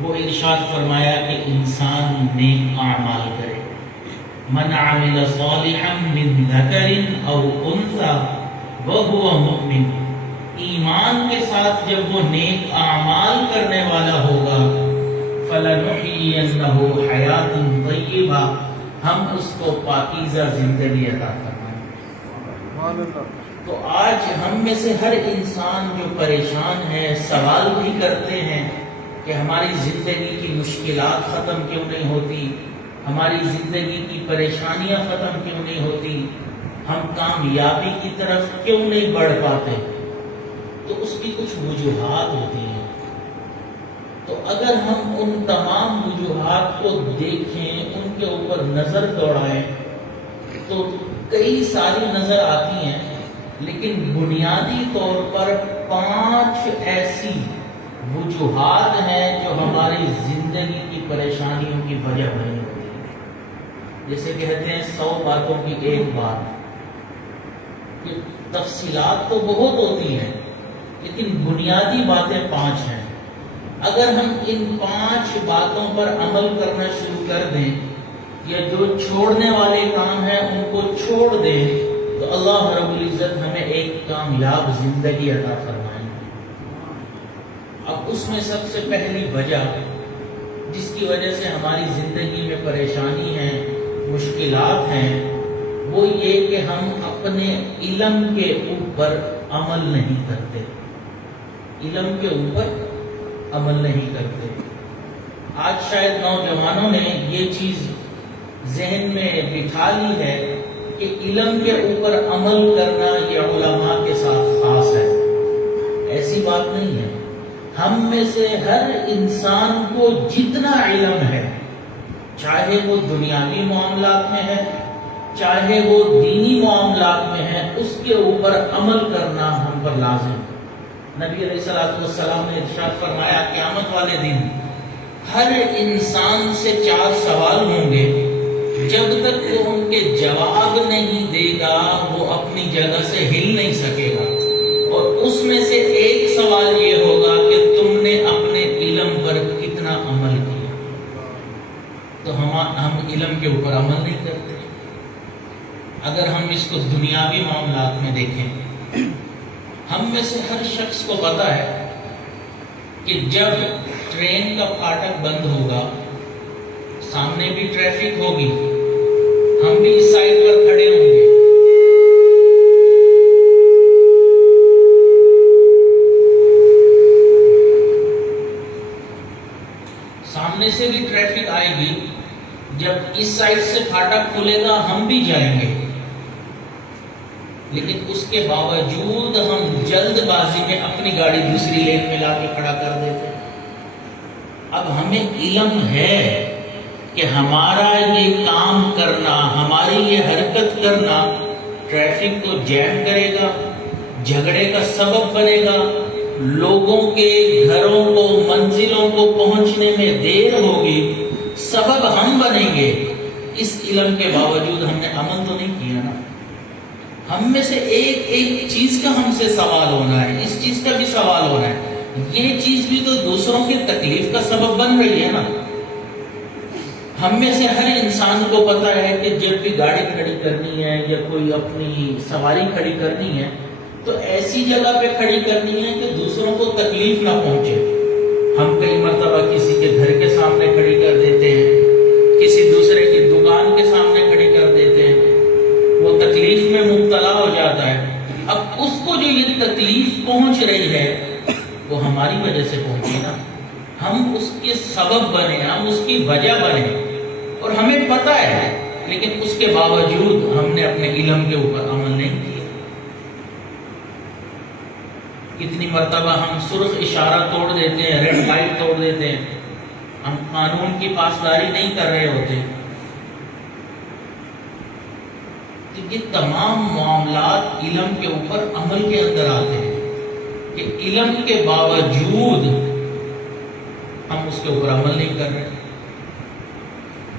وہ ارشاد فرمایا کہ انسان نیک اعمال کرے، من عمل صالحا من ذکر او انثى وهو مؤمن، ایمان کے ساتھ جب وہ نیک اعمال کرنے والا ہوگا، فَلَنُحْيِيَنَّهُ حَيَاةً طَيِّبَةً، ہم اس کو پاکیزہ زندگی عطا فرمائیں۔ تو آج ہم میں سے ہر انسان جو پریشان ہے، سوال بھی کرتے ہیں کہ ہماری زندگی کی مشکلات ختم کیوں نہیں ہوتی، ہماری زندگی کی پریشانیاں ختم کیوں نہیں ہوتی، ہم کامیابی کی طرف کیوں نہیں بڑھ پاتے؟ تو اس کی کچھ وجوہات ہوتی ہیں۔ تو اگر ہم ان تمام وجوہات کو دیکھیں، ان کے اوپر نظر دوڑائیں، تو کئی ساری نظر آتی ہیں، لیکن بنیادی طور پر 5 ایسی وجوہات ہیں جو ہماری زندگی کی پریشانیوں کی وجہ بنی ہوتی ہے۔ جیسے کہتے ہیں 100 باتوں کی ایک بات، کہ تفصیلات تو بہت ہوتی ہیں لیکن بنیادی باتیں 5 ہیں۔ اگر ہم ان 5 باتوں پر عمل کرنا شروع کر دیں، یا جو چھوڑنے والے کام ہیں ان کو چھوڑ دیں، تو اللہ رب العزت ہمیں ایک کامیاب زندگی عطا فرمائیں گے۔ اب اس میں سب سے پہلی وجہ جس کی وجہ سے ہماری زندگی میں پریشانی ہے، مشکلات ہیں، وہ یہ کہ ہم اپنے علم کے اوپر عمل نہیں کرتے، علم کے اوپر عمل نہیں کرتے۔ آج شاید نوجوانوں نے یہ چیز ذہن میں بٹھا لی ہے کہ علم کے اوپر عمل کرنا یہ علماء کے ساتھ خاص ہے۔ ایسی بات نہیں ہے، ہم میں سے ہر انسان کو جتنا علم ہے، چاہے وہ دنیاوی معاملات میں ہے، چاہے وہ دینی معاملات میں ہے، اس کے اوپر عمل کرنا ہم پر لازم ہے۔ نبی علیہ السلام نے ارشاد فرمایا قیامت والے دن ہر انسان سے 4 سوال ہوں گے، جب تک وہ ان کے جواب نہیں دے گا وہ اپنی جگہ سے ہل نہیں سکے گا، اور اس میں سے ایک سوال یہ ہوگا کہ تم نے اپنے علم پر کتنا عمل کیا۔ تو ہم علم کے اوپر عمل نہیں کرتے۔ اگر ہم اس کو دنیاوی معاملات میں دیکھیں، ہم میں سے ہر شخص کو پتا ہے کہ جب ٹرین کا پھاٹک بند ہوگا، سامنے بھی ٹریفک ہوگی، ہم بھی اس سائڈ پر کھڑے ہوں گے، سامنے سے بھی ٹریفک آئے گی، جب اس سائڈ سے پھاٹک کھلے گا ہم بھی جائیں گے، لیکن اس کے باوجود ہم جلد بازی میں اپنی گاڑی دوسری لین میں لا کے کھڑا کر دیتے ہیں۔ اب ہمیں علم ہے کہ ہمارا یہ کام کرنا، ہماری یہ حرکت کرنا ٹریفک کو جیم کرے گا، جھگڑے کا سبب بنے گا، لوگوں کے گھروں کو، منزلوں کو پہنچنے میں دیر ہوگی، سبب ہم بنیں گے۔ اس علم کے باوجود ہم نے عمل تو نہیں کیا نا۔ ہم میں سے ایک چیز کا ہم سے سوال ہونا ہے، اس چیز کا بھی سوال ہونا ہے۔ یہ چیز بھی تو دوسروں کی تکلیف کا سبب بن رہی ہے نا۔ ہم میں سے ہر انسان کو پتا ہے کہ جب بھی گاڑی کھڑی کرنی ہے یا کوئی اپنی سواری کھڑی کرنی ہے تو ایسی جگہ پہ کھڑی کرنی ہے کہ دوسروں کو تکلیف نہ پہنچے۔ ہم کئی مرتبہ کسی کے گھر کے سامنے کھڑی کر دیتے ہیں، کسی دوسرے کی دکان کے سامنے کھڑی کر دیتے ہیں، وہ تکلیف میں مبتلا ہو جاتا ہے۔ اب اس کو جو یہ تکلیف پہنچ رہی ہے وہ ہماری وجہ سے پہنچی نا، ہم اس کے سبب بنے، ہم اس کی وجہ بنے، اور ہمیں پتہ ہے، لیکن اس کے باوجود ہم نے اپنے علم کے اوپر عمل نہیں کیا۔ کتنی مرتبہ ہم سرخ اشارہ توڑ دیتے ہیں، ریڈ لائٹ توڑ دیتے ہیں، ہم قانون کی پاسداری نہیں کر رہے ہوتے۔ یہ تمام معاملات علم کے اوپر عمل کے اندر آتے ہیں کہ علم کے باوجود ہم اس کے اوپر عمل نہیں کر رہے۔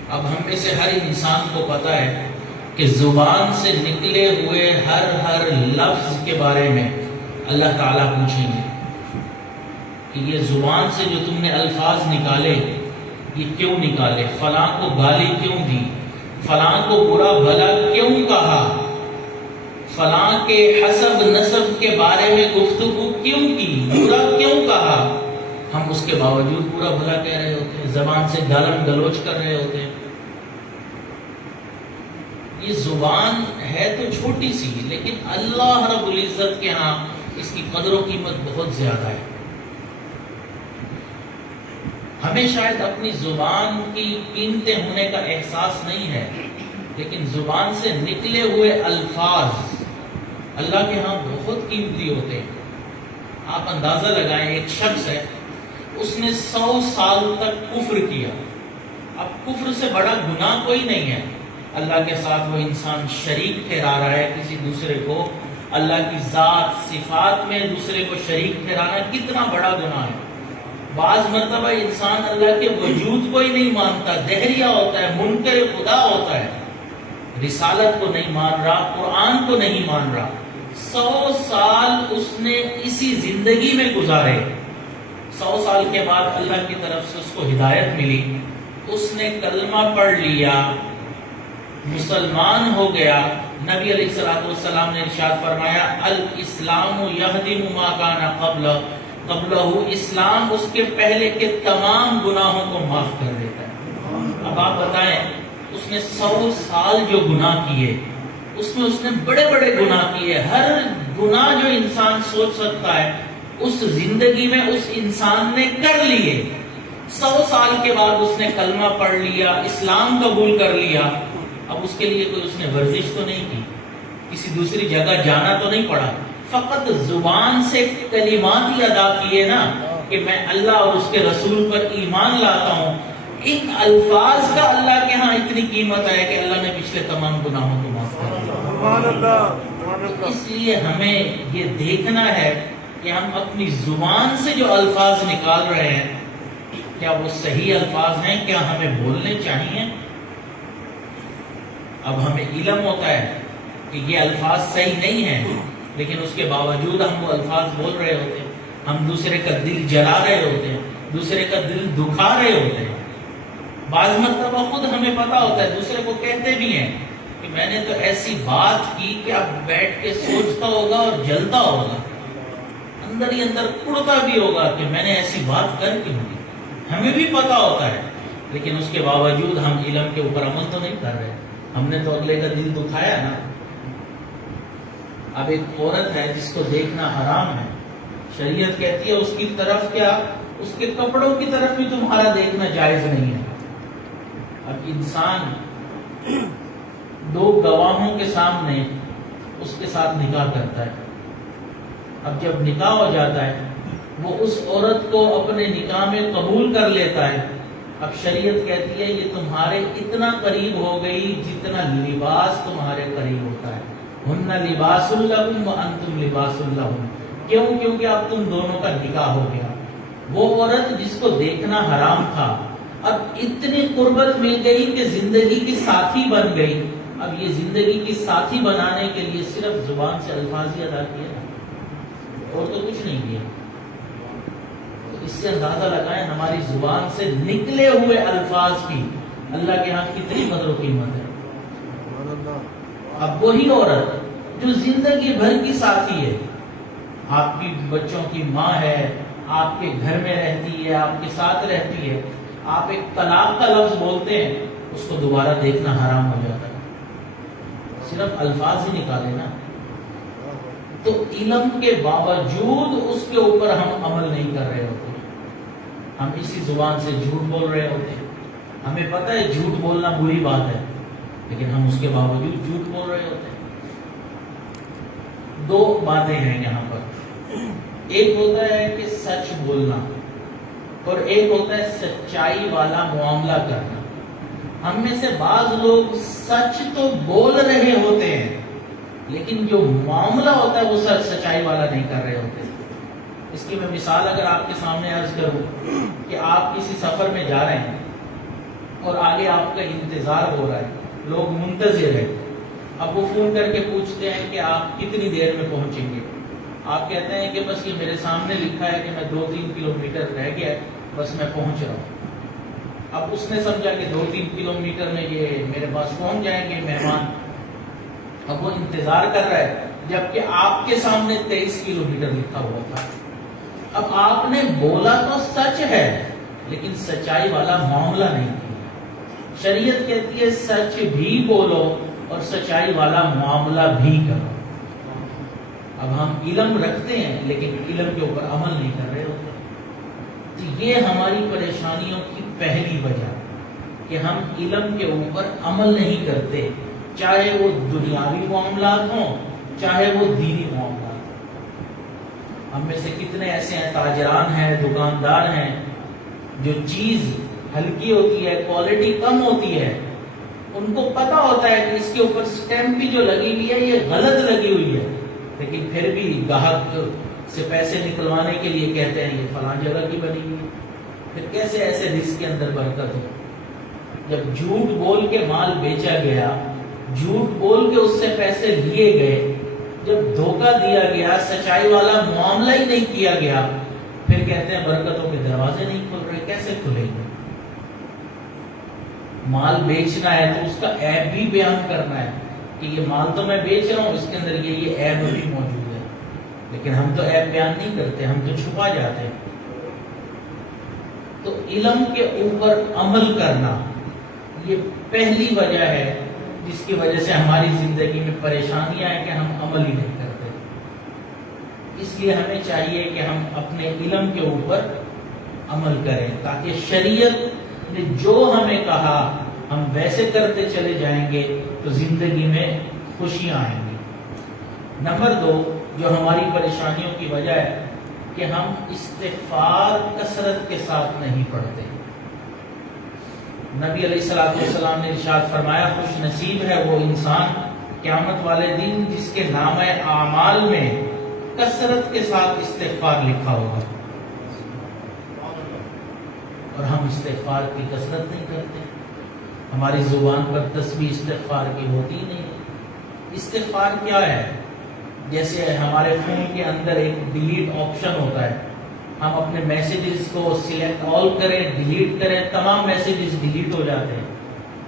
اب ہم میں سے ہر انسان کو پتا ہے کہ زبان سے نکلے ہوئے ہر لفظ کے بارے میں اللہ تعالیٰ پوچھیں گے کہ یہ زبان سے جو تم نے الفاظ نکالے یہ کیوں نکالے، فلاں کو گالی کیوں دی، فلاں کو برا بھلا کیوں کہا، فلاں کے حسب نسب کے بارے میں گفتگو کیوں کی، برا کیوں کہا، ہم اس کے باوجود برا بھلا کہہ رہے ہوتے ہیں، زبان سے گالم گلوچ کر رہے ہوتے ہیں۔ یہ زبان ہے تو چھوٹی سی، لیکن اللہ رب العزت کے ہاں اس کی قدر و قیمت بہت زیادہ ہے۔ ہمیں شاید اپنی زبان کی قیمتیں ہونے کا احساس نہیں ہے، لیکن زبان سے نکلے ہوئے الفاظ اللہ کے ہاں بہت قیمتی ہوتے ہیں۔ آپ اندازہ لگائیں، ایک شخص ہے، اس نے 100 سال تک کفر کیا۔ اب کفر سے بڑا گناہ کوئی نہیں ہے۔ اللہ کے ساتھ وہ انسان شریک ٹھہرا رہا ہے کسی دوسرے کو، اللہ کی ذات صفات میں دوسرے کو شریک ٹھہرانا کتنا بڑا گناہ ہے۔ بعض مرتبہ انسان اللہ کے وجود کو ہی نہیں مانتا، دہریہ ہوتا ہے، منکر خدا ہوتا ہے، رسالت کو نہیں مان رہا، قرآن کو نہیں مان رہا۔ 100 سال اس نے اسی زندگی میں گزارے۔ 100 سال کے بعد اللہ کی طرف سے اس کو ہدایت ملی، اس نے کلمہ پڑھ لیا، مسلمان ہو گیا۔ نبی علیہ الصلوۃ والسلام نے ارشاد فرمایا، الاسلام یہدم ما کان قبلہ، اسلام اس کے پہلے کے تمام گناہوں کو معاف کر دیتا ہے۔ اب آپ بتائیں، اس نے 100 سال جو گناہ کیے، اس میں اس نے بڑے بڑے گناہ کیے، ہر گناہ جو انسان سوچ سکتا ہے اس زندگی میں اس انسان نے کر لیے۔ 100 سال کے بعد اس نے کلمہ پڑھ لیا، اسلام قبول کر لیا۔ اب اس کے لیے کوئی اس نے ورزش تو نہیں کی، کسی دوسری جگہ جانا تو نہیں پڑا، فقط زبان سے کلمات ہی ادا کیے نا کہ میں اللہ اور اس کے رسول پر ایمان لاتا ہوں۔ ان الفاظ کا اللہ کے ہاں اتنی قیمت ہے کہ اللہ نے پچھلے تمام گناہوں کو معاف کر دیا۔ اس لیے ہمیں یہ دیکھنا ہے کہ ہم اپنی زبان سے جو الفاظ نکال رہے ہیں کیا وہ صحیح الفاظ ہیں، کیا ہمیں بولنے چاہیے۔ اب ہمیں علم ہوتا ہے کہ یہ الفاظ صحیح نہیں ہیں، لیکن اس کے باوجود ہم وہ الفاظ بول رہے ہوتے ہیں، ہم دوسرے کا دل جلا رہے ہوتے ہیں، دوسرے کا دل دکھا رہے ہوتے ہیں۔ بعض مرتبہ خود ہمیں پتا ہوتا ہے، دوسرے کو کہتے بھی ہیں کہ میں نے تو ایسی بات کی کہ اب بیٹھ کے سوچتا ہوگا اور جلتا ہوگا، اندر ہی اندر کڑتا بھی ہوگا کہ میں نے ایسی بات کر کیوں دی۔ ہمیں بھی پتا ہوتا ہے، لیکن اس کے باوجود ہم علم کے اوپر عمل تو نہیں کر رہے، ہم نے تو اگلے کا دل دکھایا نا۔ اب ایک عورت ہے جس کو دیکھنا حرام ہے، شریعت کہتی ہے اس کی طرف کیا، اس کے کپڑوں کی طرف بھی تمہارا دیکھنا جائز نہیں ہے۔ اب انسان 2 گواہوں کے سامنے اس کے ساتھ نکاح کرتا ہے، اب جب نکاح ہو جاتا ہے وہ اس عورت کو اپنے نکاح میں قبول کر لیتا ہے۔ اب شریعت کہتی ہے یہ تمہارے اتنا قریب ہو گئی جتنا لباس تمہارے قریب ہوتا ہے، ہن لباس لکم وانتم لباس لہن، کیوں؟ کیونکہ اب تم دونوں کا نکاح ہو گیا۔ وہ عورت جس کو دیکھنا حرام تھا اب اتنی قربت مل گئی کہ زندگی کی ساتھی بن گئی۔ اب یہ زندگی کی ساتھی بنانے کے لیے صرف زبان سے الفاظ ہی ادا کیے اور تو کچھ نہیں کیا۔ تو اس سے اندازہ لگائیں ہماری زبان سے نکلے ہوئے الفاظ کی اللہ کے ہاں کتنی قدر و قیمت ہے۔ اب وہی عورت جو زندگی بھر کی ساتھی ہے، آپ کی بچوں کی ماں ہے، آپ کے گھر میں رہتی ہے، آپ کے ساتھ رہتی ہے، آپ ایک طلاق کا لفظ بولتے ہیں اس کو دوبارہ دیکھنا حرام ہو جاتا ہے، صرف الفاظ ہی نکالے نا۔ تو علم کے باوجود اس کے اوپر ہم عمل نہیں کر رہے ہوتے، ہم اسی زبان سے جھوٹ بول رہے ہوتے ہیں۔ ہمیں پتہ ہے جھوٹ بولنا بری بات ہے، لیکن ہم اس کے باوجود جھوٹ بول رہے ہوتے ہیں۔ 2 باتیں ہیں یہاں پر، ایک ہوتا ہے کہ سچ بولنا اور ایک ہوتا ہے سچائی والا معاملہ کرنا۔ ہم میں سے بعض لوگ سچ تو بول رہے ہوتے ہیں لیکن جو معاملہ ہوتا ہے وہ سچائی والا نہیں کر رہے ہوتے۔ اس کی میں مثال اگر آپ کے سامنے عرض کروں کہ آپ کسی سفر میں جا رہے ہیں اور آگے آپ کا انتظار ہو رہا ہے، لوگ منتظر ہیں، اب وہ فون کر کے پوچھتے ہیں کہ آپ کتنی دیر میں پہنچیں گے، آپ کہتے ہیں کہ بس یہ میرے سامنے لکھا ہے کہ میں 2-3 کلومیٹر رہ گیا ہے، بس میں پہنچ رہا ہوں۔ اب اس نے سمجھا کہ 2-3 کلومیٹر میں یہ میرے پاس پہنچ جائیں گے مہمان، اب وہ انتظار کر رہا ہے، جبکہ آپ کے سامنے 23 کلومیٹر لکھا ہوا تھا۔ اب آپ نے بولا تو سچ ہے، لیکن سچائی والا معاملہ نہیں کیا۔ شریعت کہتی ہے سچ بھی بولو اور سچائی والا معاملہ بھی کرو۔ اب ہم علم رکھتے ہیں لیکن علم کے اوپر عمل نہیں کر رہے ہوتے۔ تو یہ ہماری پریشانیوں کی پہلی وجہ کہ ہم علم کے اوپر عمل نہیں کرتے، چاہے وہ دنیاوی معاملات ہوں چاہے وہ دینی معاملات ہوں۔ ہم میں سے کتنے ایسے ہیں، تاجران ہیں، دکاندار ہیں، جو چیز ہلکی ہوتی ہے، کوالٹی کم ہوتی ہے، ان کو پتا ہوتا ہے کہ اس کے اوپر سٹیمپ بھی جو لگی ہوئی ہے یہ غلط لگی ہوئی ہے، لیکن پھر بھی گاہک سے پیسے نکلوانے کے لیے کہتے ہیں یہ فلاں جگہ کی بنی ہوئی ہے۔ پھر کیسے ایسے رزق کے اندر برکت ہو؟ جب جھوٹ بول کے مال بیچا گیا، جھوٹ بول کے اس سے پیسے لیے گئے، جب دھوکہ دیا گیا، سچائی والا معاملہ ہی نہیں کیا گیا، پھر کہتے ہیں برکتوں کے دروازے نہیں کھل رہے۔ کیسے کھلیں گے؟ مال بیچنا ہے تو اس کا عیب بھی بیان کرنا ہے کہ یہ مال تو میں بیچ رہا ہوں، اس کے اندر یہ عیب بھی موجود ہے، لیکن ہم تو عیب بیان نہیں کرتے، ہم تو چھپا جاتے ہیں۔ تو علم کے اوپر عمل کرنا یہ پہلی وجہ ہے جس کی وجہ سے ہماری زندگی میں پریشانیاں ہیں کہ ہم عمل ہی نہیں کرتے۔ اس لیے ہمیں چاہیے کہ ہم اپنے علم کے اوپر عمل کریں تاکہ شریعت نے جو ہمیں کہا ہم ویسے کرتے چلے جائیں گے تو زندگی میں خوشیاں آئیں گی۔ نمبر 2 جو ہماری پریشانیوں کی وجہ ہے کہ ہم استغفار کثرت کے ساتھ نہیں پڑھتے۔ نبی علیہ السلام نے ارشاد فرمایا خوش نصیب ہے وہ انسان قیامت والے دن جس کے نامہ اعمال میں کثرت کے ساتھ استغفار لکھا ہوگا، اور ہم استغفار کی کثرت نہیں کرتے۔ ہماری زبان پر تسبیح استغفار کی ہوتی ہی نہیں ہے۔ استغفار کیا ہے؟ جیسے ہمارے فون کے اندر ایک ڈیلیٹ آپشن ہوتا ہے، ہم اپنے میسیجز کو سلیکٹ آل کریں، ڈیلیٹ کریں، تمام میسیجز ڈیلیٹ ہو جاتے ہیں۔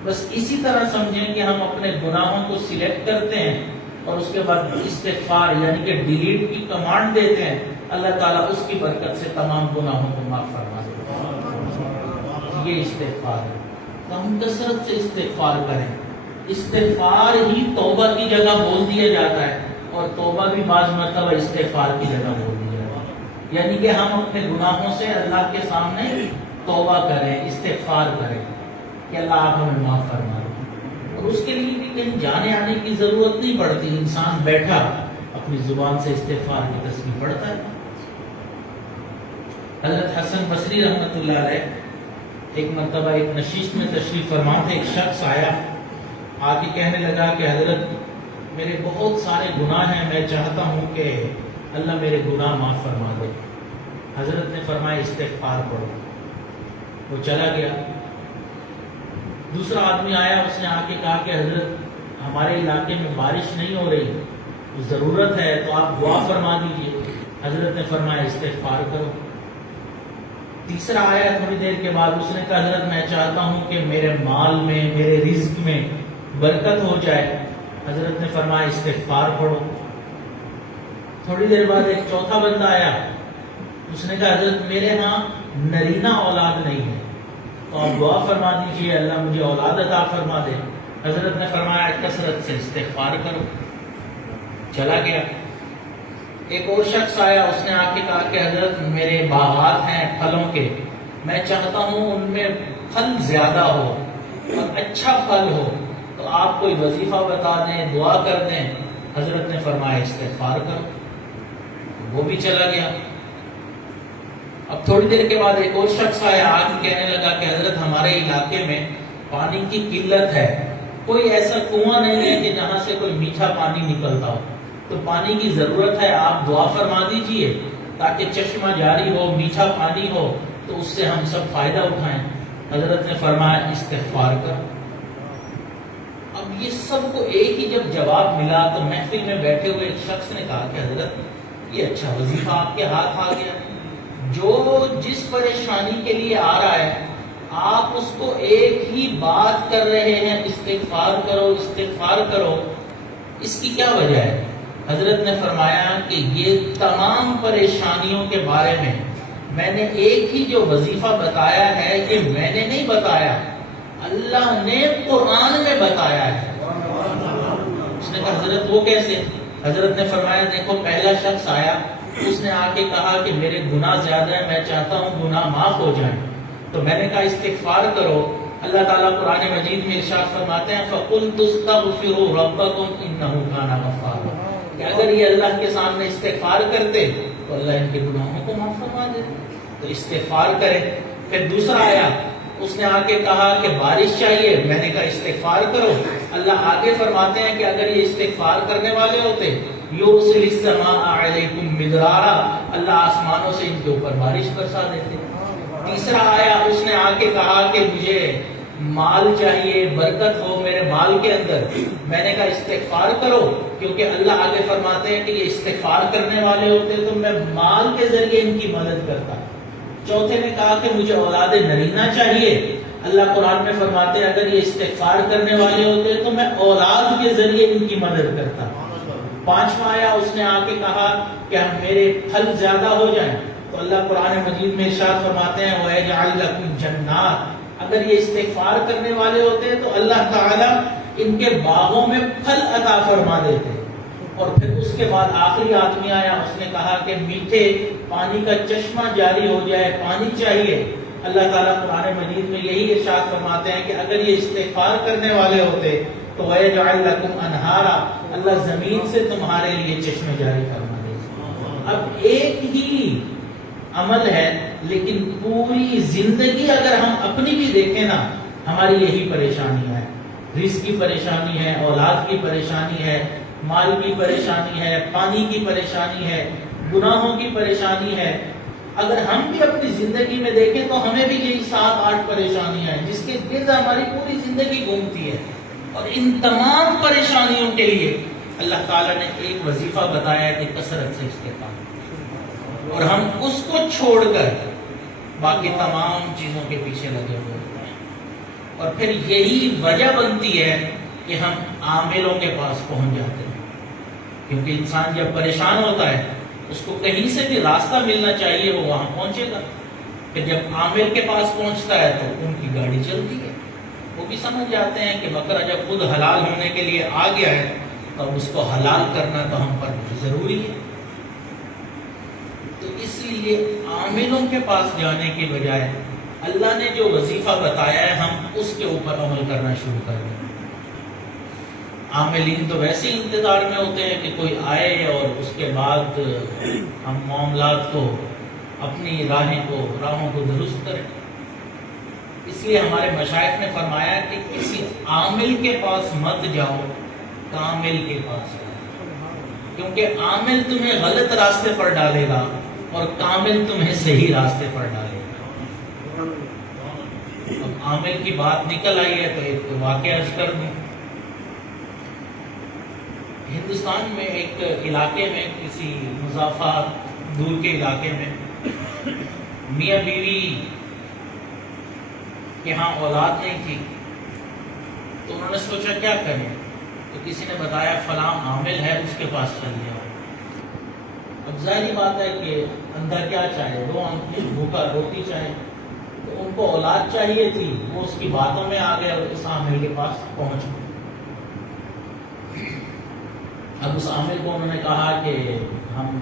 بس اسی طرح سمجھیں کہ ہم اپنے گناہوں کو سلیکٹ کرتے ہیں اور اس کے بعد استغفار یعنی کہ ڈیلیٹ کی کمانڈ دیتے ہیں، اللہ تعالیٰ اس کی برکت سے تمام گناہوں کو معاف فرما دیتا ہے۔ یہ استغفار ہے۔ تو ہم کثرت سے استغفار کریں۔ استغفار ہی توبہ کی جگہ بول دیا جاتا ہے، اور توبہ بھی بعض مرتبہ استغفار کی جگہ بول دی جاتا ہے، یعنی کہ ہم اپنے گناہوں سے اللہ کے سامنے توبہ کریں، استغفار کریں کہ اللہ آپ ہمیں معاف فرما دیں۔ اور اس کے لیے بھی کہیں جانے آنے کی ضرورت نہیں پڑتی، انسان بیٹھا اپنی زبان سے استغفار کی تسبیح پڑھتا ہے۔ حضرت حسن بصری رحمۃ اللہ علیہ ایک مرتبہ ایک نشست میں تشریف فرما تھے، ایک شخص آیا، آ کے کہنے لگا کہ حضرت میرے بہت سارے گناہ ہیں، میں چاہتا ہوں کہ اللہ میرے گناہ معاف فرما دے۔ حضرت نے فرمایا استغفار پڑھو۔ وہ چلا گیا۔ دوسرا آدمی آیا، اس نے آ کے کہا کہ حضرت ہمارے علاقے میں بارش نہیں ہو رہی، ضرورت ہے تو آپ دعا فرما دیجیے۔ حضرت نے فرمایا استغفار کرو۔ تیسرا آیا تھوڑی دیر کے بعد، اس نے کہا حضرت میں چاہتا ہوں کہ میرے مال میں، میرے رزق میں برکت ہو جائے۔ حضرت نے فرمایا استغفار پڑھو۔ تھوڑی دیر بعد ایک چوتھا بندہ آیا، اس نے کہا حضرت میرے ہاں نرینہ اولاد نہیں ہے تو آپ دعا فرما دیجئے اللہ مجھے اولاد عطا فرما دے۔ حضرت نے فرمایا کثرت سے استغفار کرو۔ چلا گیا۔ ایک اور شخص آیا، اس نے آ کے کہا کہ حضرت میرے باغات ہیں پھلوں کے، میں چاہتا ہوں ان میں پھل زیادہ ہو اور اچھا پھل ہو، تو آپ کوئی وظیفہ بتا دیں، دعا کر دیں۔ حضرت نے فرمایا استغفار کرو۔ وہ بھی چلا گیا۔ اب تھوڑی دیر کے بعد ایک اور شخص آیا، آ کے کہنے لگا کہ حضرت ہمارے علاقے میں پانی کی قلت ہے، کوئی ایسا کنواں نہیں ہے کہ جہاں سے کوئی میٹھا پانی نکلتا ہو، تو پانی کی ضرورت ہے، آپ دعا فرما دیجئے تاکہ چشمہ جاری ہو، میٹھا پانی ہو، تو اس سے ہم سب فائدہ اٹھائیں۔ حضرت نے فرمایا استغفار کرو۔ اب یہ سب کو ایک ہی جب جواب ملا تو محفل میں بیٹھے ہوئے ایک شخص نے کہا کہ حضرت یہ اچھا وظیفہ آپ کے ہاتھ آ گیا. جو جس پریشانی کے لیے آ رہا ہے آپ اس کو ایک ہی بات کر رہے ہیں، استغفار کرو استغفار کرو، اس کی کیا وجہ ہے؟ حضرت نے فرمایا کہ یہ تمام پریشانیوں کے بارے میں نے ایک ہی جو وظیفہ بتایا ہے یہ میں نے نہیں بتایا، اللہ نے قرآن میں بتایا ہے. اس نے کہا حضرت وہ کیسے؟ حضرت نے فرمایا دیکھو پہلا شخص آیا، اس نے آ کے کہا کہ میرے گناہ زیادہ ہیں، میں چاہتا ہوں گناہ معاف ہو جائیں. تو میں نے کہا استغفار کرو. اللہ تعالیٰ قرآن مجید میں ارشاد فرماتے ہیں فَقُلْتُ اسْتَغْفِرُوا رَبَّكُمْ إِنَّهُ كَانَ غَفَّارًا، کہ اگر یہ اللہ کے سامنے استغفار کرتے تو اللہ ان کے گناہوں کو معاف فرما دیتے. تو استغفار کریں. پھر دوسرا آیا، اس نے آ کے کہا کہ بارش چاہیے، میں نے کہا استغفار کرو. اللہ آگے فرماتے ہیں کہ اگر یہ استغفار کرنے والے ہوتے یُرْسِلِ السَّمَاءَ عَلَيْكُمْ مِدْرَارًا، اللہ آسمانوں سے ان کے اوپر بارش برسا دیتے. تیسرا آیا، اس نے آ کے کہا کہ مجھے مال چاہیے، برکت ہو میرے مال کے اندر، میں نے کہا استغفار کرو، کیونکہ اللہ آگے فرماتے ہیں کہ یہ استغفار کرنے والے ہوتے تو میں مال کے ذریعے ان کی مدد کرتا. چوتھے نے کہا کہ مجھے اولاد نرینہ چاہیے، اللہ قرآن میں فرماتے ہیں اگر یہ استغفار کرنے والے ہوتے تو میں اولاد کے ذریعے ان کی مدد کرتا. پانچواں آیا، اس نے آ کے کہا کہ ہم میرے پھل زیادہ ہو جائیں، تو اللہ قرآن مجید میں ارشاد فرماتے ہیں وَيَجْعَلْ لَكُمْ جَنَّاتٍ، اگر یہ استغفار کرنے والے ہوتے تو اللہ تعالیٰ ان کے باغوں میں پھل عطا فرما دیتے. اور پھر اس کے بعد آخری آدمی آیا، اس نے کہا کہ میٹھے پانی کا چشمہ جاری ہو جائے، پانی چاہیے. اللہ تعالیٰ قرآن مجید میں یہی ارشاد فرماتے ہیں کہ اگر یہ استغفار کرنے والے ہوتے تو وَيَجْعَلْ لَكُمْ أَنْهَارًا، اللہ زمین سے تمہارے لیے چشمے جاری فرما دیتے. اب ایک ہی عمل ہے لیکن پوری زندگی اگر ہم اپنی بھی دیکھیں نا، ہماری یہی پریشانی ہے. رزق کی پریشانی ہے، اولاد کی پریشانی ہے، مال کی پریشانی ہے، پانی کی پریشانی ہے، گناہوں کی پریشانی ہے. اگر ہم بھی اپنی زندگی میں دیکھیں تو ہمیں بھی یہی 7-8 پریشانیاں ہیں جس کے گرد ہماری پوری زندگی گھومتی ہے. اور ان تمام پریشانیوں کے لیے اللہ تعالیٰ نے ایک وظیفہ بتایا کہ کثرت سے استغفار، اور ہم اس کو چھوڑ کر باقی تمام چیزوں کے پیچھے لگے ہوئے ہوتے ہیں. اور پھر یہی وجہ بنتی ہے کہ ہم عاملوں کے پاس پہنچ جاتے ہیں، کیونکہ انسان جب پریشان ہوتا ہے اس کو کہیں سے بھی راستہ ملنا چاہیے، وہ وہاں پہنچے گا. پھر جب عامل کے پاس پہنچتا ہے تو ان کی گاڑی چلتی ہے، وہ بھی سمجھ جاتے ہیں کہ بکرا جب خود حلال ہونے کے لیے آ گیا ہے تو اس کو حلال کرنا تو ہم پر ضروری ہے. تو اس لیے عاملوں کے پاس جانے کی بجائے اللہ نے جو وظیفہ بتایا ہے ہم اس کے اوپر عمل کرنا شروع کر دیں. عاملین تو ویسے ہی انتظار میں ہوتے ہیں کہ کوئی آئے اور اس کے بعد ہم معاملات کو، اپنی راہوں کو درست کریں. اس لیے ہمارے مشائخ نے فرمایا کہ کسی عامل کے پاس مت جاؤ، کامل کے پاس جاؤ، کیونکہ عامل تمہیں غلط راستے پر ڈالے گا اور کامل تمہیں صحیح راستے پر ڈالے گا. اب عامل کی بات نکل آئی ہے تو ایک واقعہ عرض کر دوں. ہندوستان میں ایک علاقے میں، کسی مضافات دور کے علاقے میں میاں بیوی کے ہاں اولاد نہیں تھی، تو انہوں نے سوچا کیا کریں، تو کسی نے بتایا فلاں عامل ہے اس کے پاس چل جاؤ. اب ظاہری بات ہے کہ اندھا کیا چاہے، 2 آنکھیں بھوکا روٹی چاہے. تو ان کو اولاد چاہیے تھی، وہ اس کی باتوں میں آ گئے اور اس عامل کے پاس پہنچ گئے. اب اس عامل کو انہوں نے کہا کہ ہم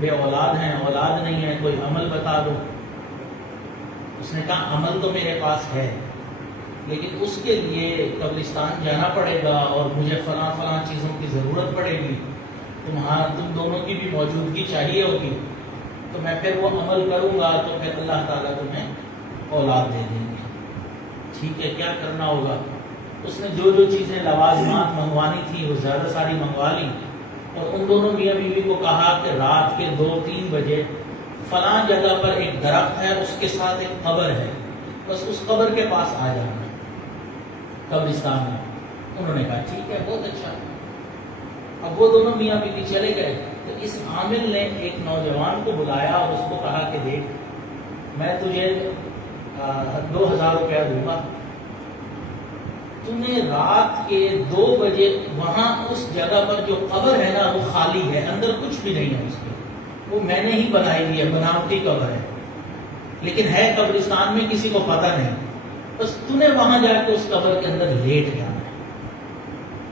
بے اولاد ہیں، اولاد نہیں ہے، کوئی عمل بتا دو. اس نے کہا عمل تو میرے پاس ہے لیکن اس کے لیے قبرستان جانا پڑے گا اور مجھے فلاں چیزوں کی ضرورت پڑے گی، تم دونوں کی بھی موجودگی چاہیے ہوگی، تو میں پھر وہ عمل کروں گا تو پھر اللہ تعالیٰ تمہیں اولاد دے دیں گے. ٹھیک ہے، کیا کرنا ہوگا؟ اس نے جو چیزیں لوازمات منگوانی تھی وہ زیادہ ساری منگوا لی، اور ان دونوں میاں بیوی کو کہا کہ رات کے 2-3 بجے فلاں جگہ پر ایک درخت ہے، اس کے ساتھ ایک قبر ہے، بس اس قبر کے پاس آ جانا قبرستان میں. انہوں نے کہا ٹھیک ہے، بہت اچھا. اب وہ دونوں میاں بیوی چلے گئے تو اس عامل نے ایک نوجوان کو بلایا اور اس کو کہا کہ دیکھ میں تجھے 2000 روپیہ دوں گا، تو نے رات کے 2 بجے وہاں اس جگہ پر جو قبر ہے نا وہ خالی ہے، اندر کچھ بھی نہیں ہے اس کے، وہ میں نے ہی بنائی ہوئی ہے، بناوٹی قبر ہے، لیکن ہے قبرستان میں کسی کو پتہ نہیں، بس تو نے وہاں جا کے اس قبر کے اندر لیٹ جانا ہے،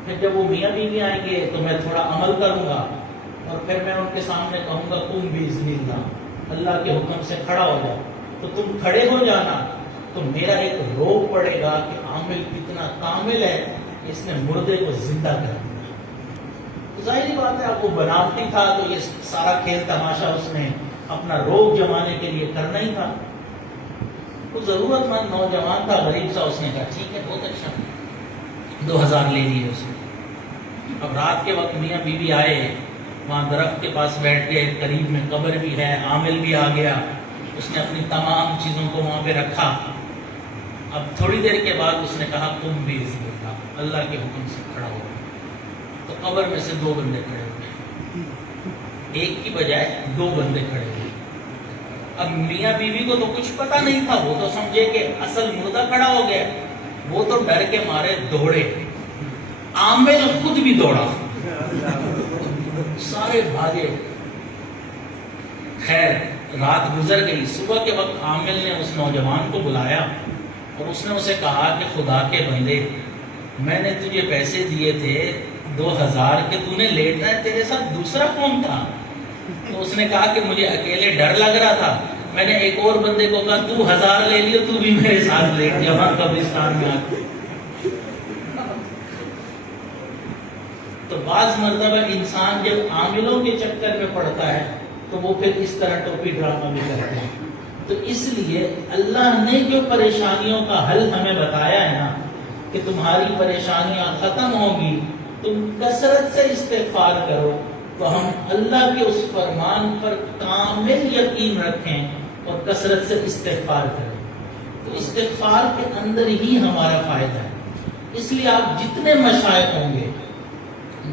پھر جب وہ میاں بیوی آئیں گے تو میں تھوڑا عمل کروں گا اور پھر میں ان کے سامنے کہوں گا قم بإذن اللہ، اللہ کے حکم سے کھڑا ہو جا، تو تم کھڑے ہو جانا، تو میرا ایک روب پڑے گا کہ عامل کتنا کامل ہے، اس نے مردے کو زندہ کر دیا۔ ظاہری بات ہے اب وہ بناوٹی تھا تو یہ سارا کھیل تماشا اس نے اپنا روب جمانے کے لیے کرنا ہی تھا۔ وہ ضرورت مند نوجوان تھا، غریب سا، اس نے کہا ٹھیک ہے بہت اچھا، 2000 لے لیے اس نے۔ اب رات کے وقت میاں بیوی آئے، وہاں درخت کے پاس بیٹھ گئے، قریب میں قبر بھی ہے، عامل بھی آ گیا، اس نے اپنی تمام چیزوں کو وہاں پہ رکھا۔ اب تھوڑی دیر کے بعد اس نے کہا قم بإذن اللہ، اللہ کے حکم سے کھڑا ہو، تو قبر میں سے 2 بندے کھڑے ہوئے، ایک کی بجائے 2 بندے کھڑے ہوئے۔ اب میاں بیوی کو تو کچھ پتا نہیں تھا، وہ تو سمجھے کہ اصل مردہ کھڑا ہو گیا، وہ تو ڈر کے مارے دوڑے، عامل خود بھی دوڑا، سارے بھاگے۔ خیر رات گزر گئی، صبح کے وقت عامل نے اس نوجوان کو بلایا اور اس نے اسے کہا کہ خدا کے بندے، میں نے تجھے پیسے دیے تھے 2000 کے، تو نے لیٹنا ہے، تیرے ساتھ دوسرا کون تھا؟ تو اس نے کہا کہ مجھے اکیلے ڈر لگ رہا تھا، میں نے ایک اور بندے کو کہا تو 1000 لے لیو، تو بھی میرے ساتھ لیٹ جا وہاں قبرستان میں آ کے۔ تو بعض مرتبہ انسان جب عاملوں کے چکر میں پڑتا ہے تو وہ پھر اس طرح ٹوپی ڈرامہ بھی کرتے ہیں۔ تو اس لیے اللہ نے جو پریشانیوں کا حل ہمیں بتایا ہے نا کہ تمہاری پریشانیاں ختم ہوگی، تم کثرت سے استغفار کرو، تو ہم اللہ کے اس فرمان پر کامل یقین رکھیں اور کثرت سے استغفار کریں، تو استغفار کے اندر ہی ہمارا فائدہ ہے۔ اس لیے آپ جتنے مشائخ ہوں گے،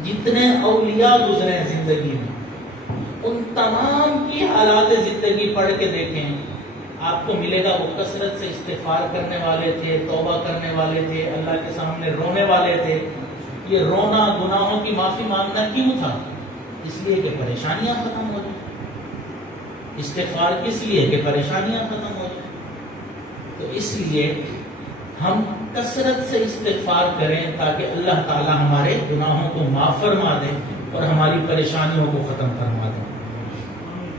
جتنے اولیاء گزرے ہیں زندگی میں، ان تمام کی حالات زندگی پڑھ کے دیکھیں، آپ کو ملے گا وہ کثرت سے استغفار کرنے والے تھے، توبہ کرنے والے تھے، اللہ کے سامنے رونے والے تھے۔ یہ رونا گناہوں کی معافی مانگنا کیوں تھا؟ اس لیے کہ پریشانیاں ختم ہو جائیں۔ استغفار کس لیے؟ کہ پریشانیاں ختم ہو جائیں۔ تو اس لیے ہم کثرت سے استغفار کریں تاکہ اللہ تعالی ہمارے گناہوں کو معاف فرما دے اور ہماری پریشانیوں کو ختم فرما دے۔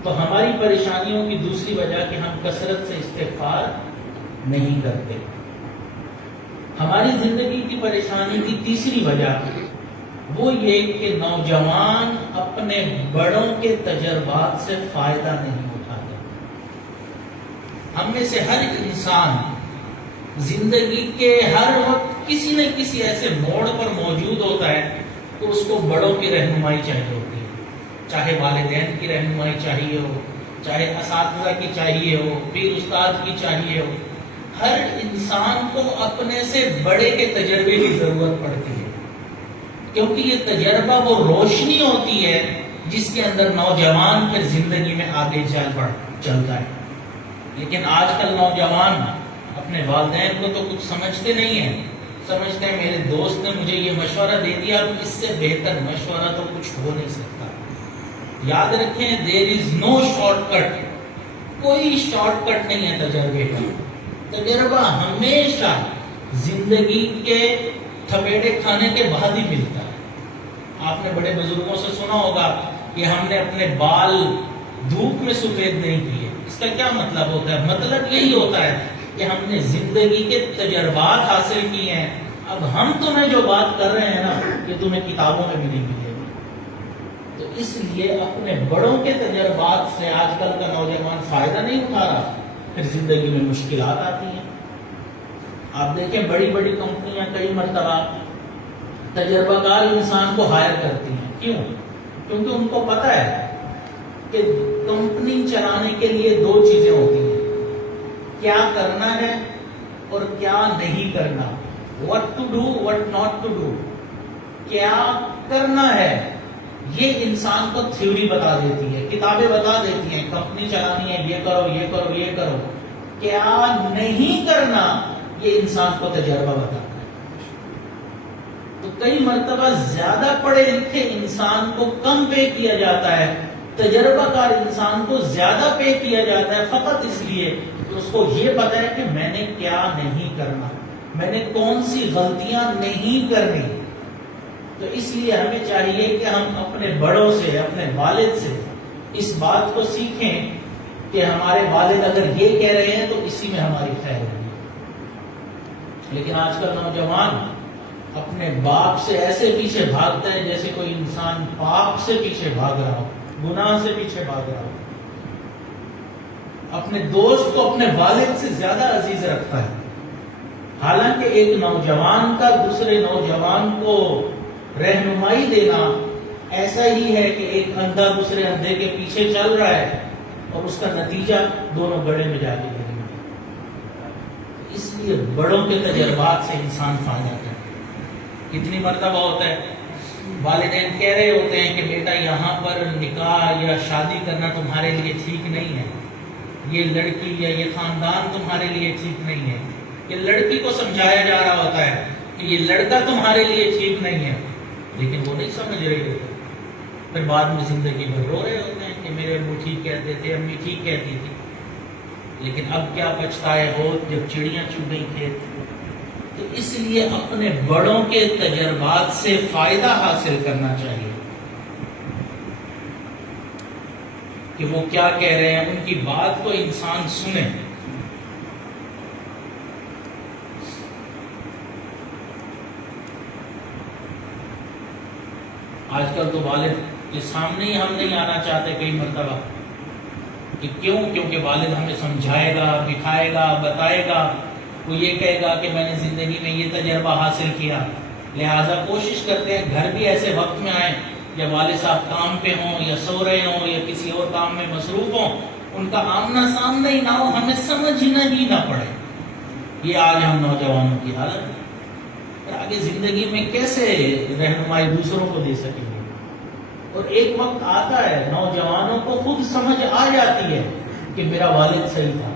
تو ہماری پریشانیوں کی دوسری وجہ کہ ہم کثرت سے استغفار نہیں کرتے۔ ہماری زندگی کی پریشانی کی تیسری وجہ وہ یہ کہ نوجوان اپنے بڑوں کے تجربات سے فائدہ نہیں اٹھاتے۔ ہم میں سے ہر انسان زندگی کے ہر وقت کسی نہ کسی ایسے موڑ پر موجود ہوتا ہے تو اس کو بڑوں کی رہنمائی چاہیے ہوتی ہے، چاہے والدین کی رہنمائی چاہیے ہو، چاہے اساتذہ کی چاہیے ہو، پیر استاد کی چاہیے ہو۔ ہر انسان کو اپنے سے بڑے کے تجربے کی ضرورت پڑتی ہے، کیونکہ یہ تجربہ وہ روشنی ہوتی ہے جس کے اندر نوجوان پھر زندگی میں آگے چلتا ہے۔ لیکن آج کل نوجوان اپنے والدین کو تو کچھ سمجھتے نہیں ہیں، سمجھتے ہیں میرے دوست نے مجھے یہ مشورہ دے دیا، اب اس سے بہتر مشورہ تو کچھ ہو نہیں سکتا۔ یاد رکھیں there is no shortcut، کوئی شارٹ کٹ نہیں ہے تجربے کا۔ تجربہ ہمیشہ زندگی کے تھپیڑے کھانے کے بعد ہی ملتا ہے۔ آپ نے بڑے بزرگوں سے سنا ہوگا کہ ہم نے اپنے بال دھوپ میں سفید نہیں کیے۔ اس کا کیا مطلب ہوتا ہے؟ مطلب یہی ہوتا ہے کہ ہم نے زندگی کے تجربات حاصل کیے ہیں، اب ہم تمہیں جو بات کر رہے ہیں نا کہ تمہیں کتابوں میں بھی نہیں ملے گی۔ تو اس لیے اپنے بڑوں کے تجربات سے آج کل کا نوجوان فائدہ نہیں اٹھا رہا، پھر زندگی میں مشکلات آتی ہیں۔ آپ دیکھیں بڑی بڑی کمپنیاں کئی مرتبہ تجربہ کار انسان کو ہائر کرتی ہیں، کیوں؟ کیونکہ ان کو پتہ ہے کہ کمپنی چلانے کے لیے 2 چیزیں ہوتی ہیں، کیا کرنا ہے اور کیا نہیں کرنا، what to do what not to do۔ کیا کرنا ہے یہ انسان کو تھیوری بتا دیتی ہے، کتابیں بتا دیتی ہیں، کمپنی چلانی ہے، یہ کرو یہ کرو یہ کرو، کیا نہیں کرنا یہ انسان کو تجربہ بتاتا ہے۔ تو کئی مرتبہ زیادہ پڑھے لکھے انسان کو کم پے کیا جاتا ہے، تجربہ کار انسان کو زیادہ پے کیا جاتا ہے، فقط اس لیے کہ اس کو یہ پتا ہے کہ میں نے کیا نہیں کرنا، میں نے کون سی غلطیاں نہیں کرنی۔ تو اس لیے ہمیں چاہیے کہ ہم اپنے بڑوں سے، اپنے والد سے اس بات کو سیکھیں کہ ہمارے والد اگر یہ کہہ رہے ہیں تو اسی میں ہماری خیر ہوگی۔ لیکن آج کل نوجوان اپنے باپ سے ایسے پیچھے بھاگتا ہے جیسے کوئی انسان پاپ سے پیچھے بھاگ رہا ہو، گناہ سے پیچھے بھاگ رہا ہو۔ اپنے دوست کو اپنے والد سے زیادہ عزیز رکھتا ہے، حالانکہ ایک نوجوان کا دوسرے نوجوان کو رہنمائی دینا ایسا ہی ہے کہ ایک اندھا دوسرے اندھے کے پیچھے چل رہا ہے اور اس کا نتیجہ دونوں گڑھے میں جا کے گرے گا۔ اس لیے بڑوں کے تجربات سے انسان فائدہ کرے۔ کتنی مرتبہ ہوتا ہے والدین کہہ رہے ہوتے ہیں کہ بیٹا یہاں پر نکاح یا شادی کرنا تمہارے لیے ٹھیک نہیں ہے، یہ لڑکی یا یہ خاندان تمہارے لیے ٹھیک نہیں ہے، کہ لڑکی کو سمجھایا جا رہا ہوتا ہے کہ یہ لڑکا تمہارے لیے ٹھیک نہیں ہے، لیکن وہ نہیں سمجھ رہی ہوتی۔ پھر بعد میں زندگی بھر رو رہے ہوتے ہیں کہ میرے ابو ٹھیک کہتے تھے، امی ٹھیک کہتی تھی، لیکن اب کیا پچھتائے ہو جب چڑیاں چگ گئی کھیت۔ تو اس لیے اپنے بڑوں کے تجربات سے فائدہ حاصل کرنا چاہیے کہ وہ کیا کہہ رہے ہیں، ان کی بات کو انسان سنے۔ آج کل تو والد کے سامنے ہی ہم نہیں آنا چاہتے کئی مرتبہ، کہ کیوں؟ کیونکہ والد ہمیں سمجھائے گا، دکھائے گا، بتائے گا، وہ یہ کہے گا کہ میں نے زندگی میں یہ تجربہ حاصل کیا۔ لہٰذا کوشش کرتے ہیں گھر بھی ایسے وقت میں آئیں جب والد صاحب کام پہ ہوں یا سو رہے ہوں یا کسی اور کام میں مصروف ہوں، ان کا آمنا سامنا ہی نہ ہو، ہمیں سمجھنا ہی نہ پڑے۔ یہ آج ہم نوجوانوں کی حالت ہے۔ آگے زندگی میں کیسے رہنمائی دوسروں کو دے سکیں گے؟ اور ایک وقت آتا ہے نوجوانوں کو خود سمجھ آ جاتی ہے کہ میرا والد صحیح تھا،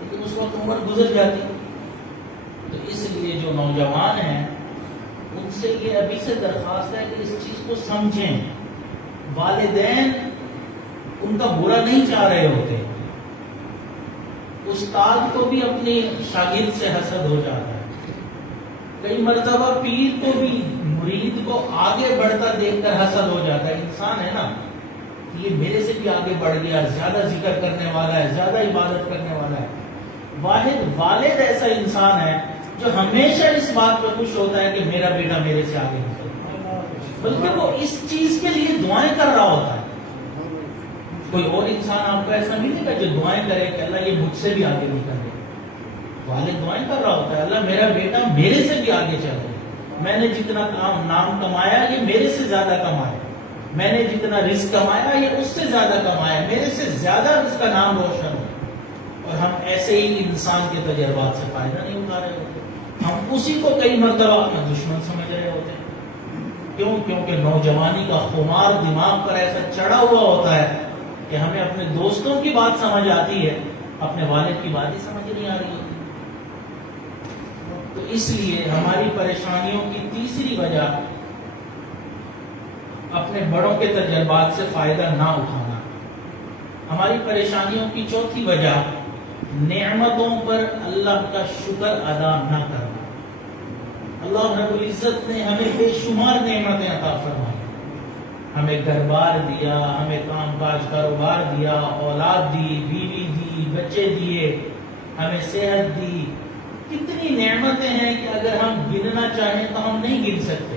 لیکن اس وقت عمر گزر جاتی ہے۔ تو اس لیے جو نوجوان ہیں ان سے یہ ابھی سے درخواست ہے کہ اس چیز کو سمجھیں۔ والدین ان کا برا نہیں چاہ رہے ہوتے، استاد کو بھی اپنی شاگرد سے حسد ہو جاتا ہے، کئی مرتبہ پیر کو بھی مرید کو آگے بڑھتا دیکھ کر حسد ہو جاتا ہے۔ انسان ہے نا، یہ میرے سے بھی آگے بڑھ گیا، زیادہ ذکر کرنے والا ہے، زیادہ عبادت کرنے والا ہے۔ واحد والد ایسا انسان ہے جو ہمیشہ اس بات پہ خوش ہوتا ہے کہ میرا بیٹا میرے سے آگے نکل، بلکہ وہ اس چیز کے لیے دعائیں کر رہا ہوتا ہے۔ کوئی اور انسان آپ کو ایسا ملے گا جو دعائیں کرے کہ اللہ یہ مجھ سے بھی آگے نکل گئے؟ والد دعائیں کر رہا ہوتا ہے، اللہ میرا بیٹا میرے سے بھی آگے چل رہا ہے، میں نے جتنا نام کمایا یہ میرے سے زیادہ کمایا، میں نے جتنا رزق کمایا یہ اس سے زیادہ کمایا، میرے سے زیادہ اس کا نام روشن ہو۔ اور ہم ایسے ہی انسان کے تجربات سے فائدہ نہیں اٹھا رہے ہوتے، ہم اسی کو کئی مرتبہ اپنا دشمن سمجھ رہے ہوتے ہیں۔ کیوں؟ کیونکہ نوجوانی کا خمار دماغ پر ایسا چڑھا ہوا ہوتا ہے کہ ہمیں اپنے دوستوں کی بات سمجھ آتی ہے، اپنے والد کی بات ہی سمجھ نہیں آ رہی ہوتی۔ تو اس لیے ہماری پریشانیوں کی تیسری وجہ اپنے بڑوں کے تجربات سے فائدہ نہ اٹھانا، ہماری پریشانیوں کی چوتھی وجہ نعمتوں پر اللہ کا شکر ادا نہ کرنا۔ اللہ رب العزت نے ہمیں بے شمار نعمتیں عطا فرمائی، ہمیں گھر بار دیا، ہمیں کام کاج کاروبار دیا، اولاد دی، بیوی دی، بچے دیے، ہمیں صحت دی۔ کتنی نعمتیں ہیں کہ اگر ہم گننا چاہیں تو ہم نہیں گن سکتے،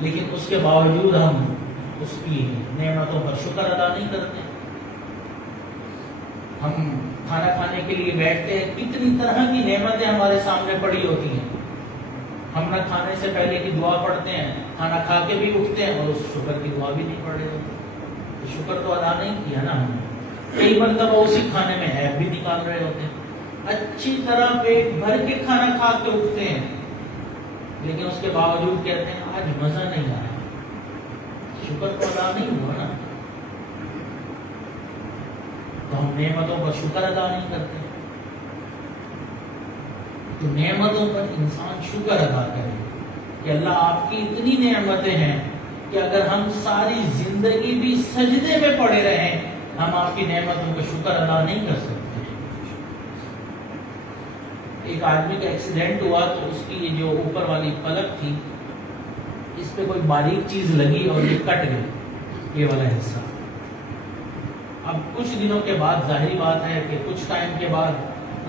لیکن اس کے باوجود ہم اس کی نعمتوں پر شکر ادا نہیں کرتے۔ ہم کھانا کھانے کے لیے بیٹھتے ہیں، کتنی طرح کی نعمتیں ہمارے سامنے پڑی ہوتی ہیں، ہم نہ کھانے سے پہلے کی دعا پڑھتے ہیں، کھانا کھا کے بھی اٹھتے ہیں اور اس شکر کی دعا بھی نہیں پڑھ رہے ہوتے۔ شکر تو ادا نہیں کیا نا ہم نے، کئی مرتبہ اسی کھانے میں عیب بھی نکال رہے ہوتے ہیں۔ اچھی طرح پیٹ بھر کے کھانا کھا کے اٹھتے ہیں، لیکن اس کے باوجود کہتے ہیں آج مزہ نہیں آیا۔ شکر تو ادا نہیں ہوا نا. تو ہم نعمتوں پر شکر ادا نہیں کرتے. تو نعمتوں پر انسان شکر ادا کرے کہ اللہ آپ کی اتنی نعمتیں ہیں کہ اگر ہم ساری زندگی بھی سجدے میں پڑے رہیں ہم آپ کی نعمتوں کا شکر ادا نہیں کر سکتے. ایک آدمی کا ایکسیڈنٹ ہوا تو اس کی یہ جو اوپر والی پلک تھی اس پہ کوئی باریک چیز لگی اور یہ کٹ گئی، یہ والا حصہ. اب کچھ دنوں کے بعد ظاہری بات ہے کہ کچھ ٹائم کے بعد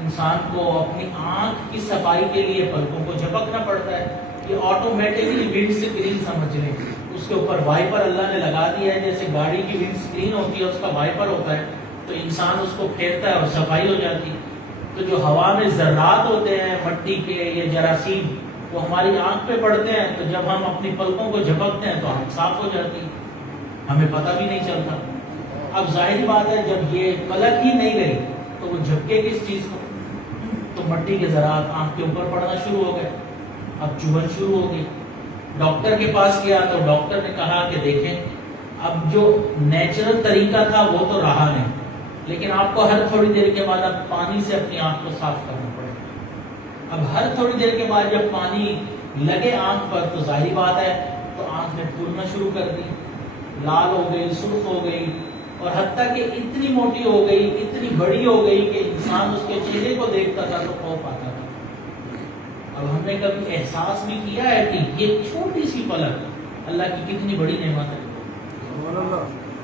انسان کو اپنی آنکھ کی صفائی کے لیے پلکوں کو جھپکنا پڑتا ہے. یہ آٹومیٹکلی ونڈ اسکرین سمجھ لیں، اس کے اوپر وائپر اللہ نے لگا دیا ہے، جیسے گاڑی کی ونڈ اسکرین ہوتی ہے اس کا وائپر ہوتا ہے، تو انسان اس کو پھیرتا ہے اور صفائی ہو جاتی ہے. تو جو ہوا میں ذرات ہوتے ہیں مٹی کے یا جراثیم وہ ہماری آنکھ پہ پڑتے ہیں، تو جب ہم اپنی پلکوں کو جھپکتے ہیں تو آنکھ صاف ہو جاتی ہے، ہمیں پتہ بھی نہیں چلتا. اب ظاہری بات ہے جب یہ پلک ہی نہیں گئی تو وہ جھپکے کس چیز کو؟ تو مٹی کے ذرات آنکھ کے اوپر پڑنا شروع ہو گئے. اب چبھن شروع ہو گئی. ڈاکٹر کے پاس گیا تو ڈاکٹر نے کہا کہ دیکھیں اب جو نیچرل طریقہ تھا وہ تو رہا نہیں، لیکن آپ کو ہر تھوڑی دیر کے بعد اب پانی سے اپنی آنکھ کو صاف کرنا پڑے. اب ہر تھوڑی دیر کے بعد جب پانی لگے آنکھ پر تو ظاہری بات ہے تو آنکھ نے پھولنا شروع کر دی، لال ہو گئی، سرخ ہو گئی، اور حتیٰ کہ اتنی موٹی ہو گئی، اتنی بڑی ہو گئی کہ انسان اس کے چہرے کو دیکھتا تھا تو خوف آتا تھا. اب ہم نے کبھی احساس بھی کیا ہے کہ یہ چھوٹی سی پلک اللہ کی کتنی بڑی نعمت ہے؟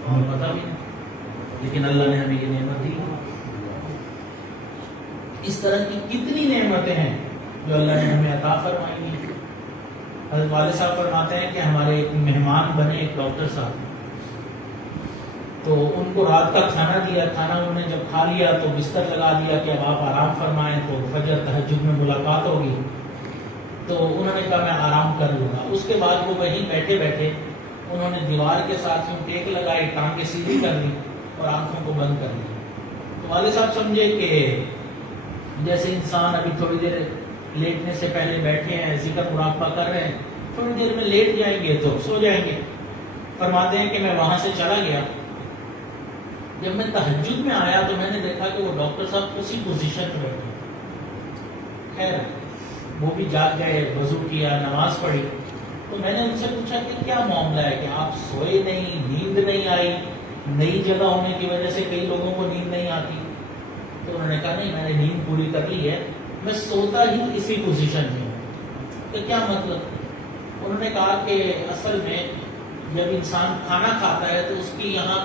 ہمیں پتہ بھی نہیں، لیکن اللہ نے ہمیں یہ نعمت دی. اس طرح کی کتنی نعمتیں ہیں جو اللہ نے ہمیں عطا فرمائی ہیں. حضرت والد صاحب فرماتے ہیں کہ ہمارے ایک مہمان بنے ایک ڈاکٹر صاحب، تو ان کو رات کا کھانا دیا. کھانا انہوں نے جب کھا لیا تو بستر لگا دیا کہ اب آپ آرام فرمائیں، تو فجر تہجد میں ملاقات ہوگی. تو انہوں نے کہا میں آرام کر لوں گا. اس کے بعد وہ وہیں بیٹھے بیٹھے انہوں نے دیوار کے ساتھ یوں ٹیک لگائی، ٹانگیں سیدھی کر لی اور آنکھوں کو بند کر لیا. تو والد صاحب سمجھے کہ جیسے انسان ابھی تھوڑی دیر لیٹنے سے پہلے بیٹھے ہیں، ذکر مراقبہ کر رہے ہیں، تھوڑی دیر میں لیٹ جائیں گے تو سو جائیں گے. فرماتے ہیں کہ میں وہاں سے چلا گیا. جب میں تہجد میں آیا تو میں نے دیکھا کہ وہ ڈاکٹر صاحب اسی پوزیشن پہ بیٹھے. خیر وہ بھی جاگ گئے، وضو کیا، نماز پڑھی. تو میں نے ان سے پوچھا کہ کیا معاملہ ہے کہ آپ سوئے نہیں، نیند نہیں آئی؟ نئی جگہ ہونے کی وجہ سے کئی لوگوں کو نیند نہیں آتی. تو انہوں نے کہا نہیں میں نے نیند پوری کر لی ہے، میں سوتا ہی اسی پوزیشن میں ہوں. تو کیا مطلب؟ انہوں نے کہا کہ اصل میں جب انسان کھانا کھاتا ہے تو اس کی یہاں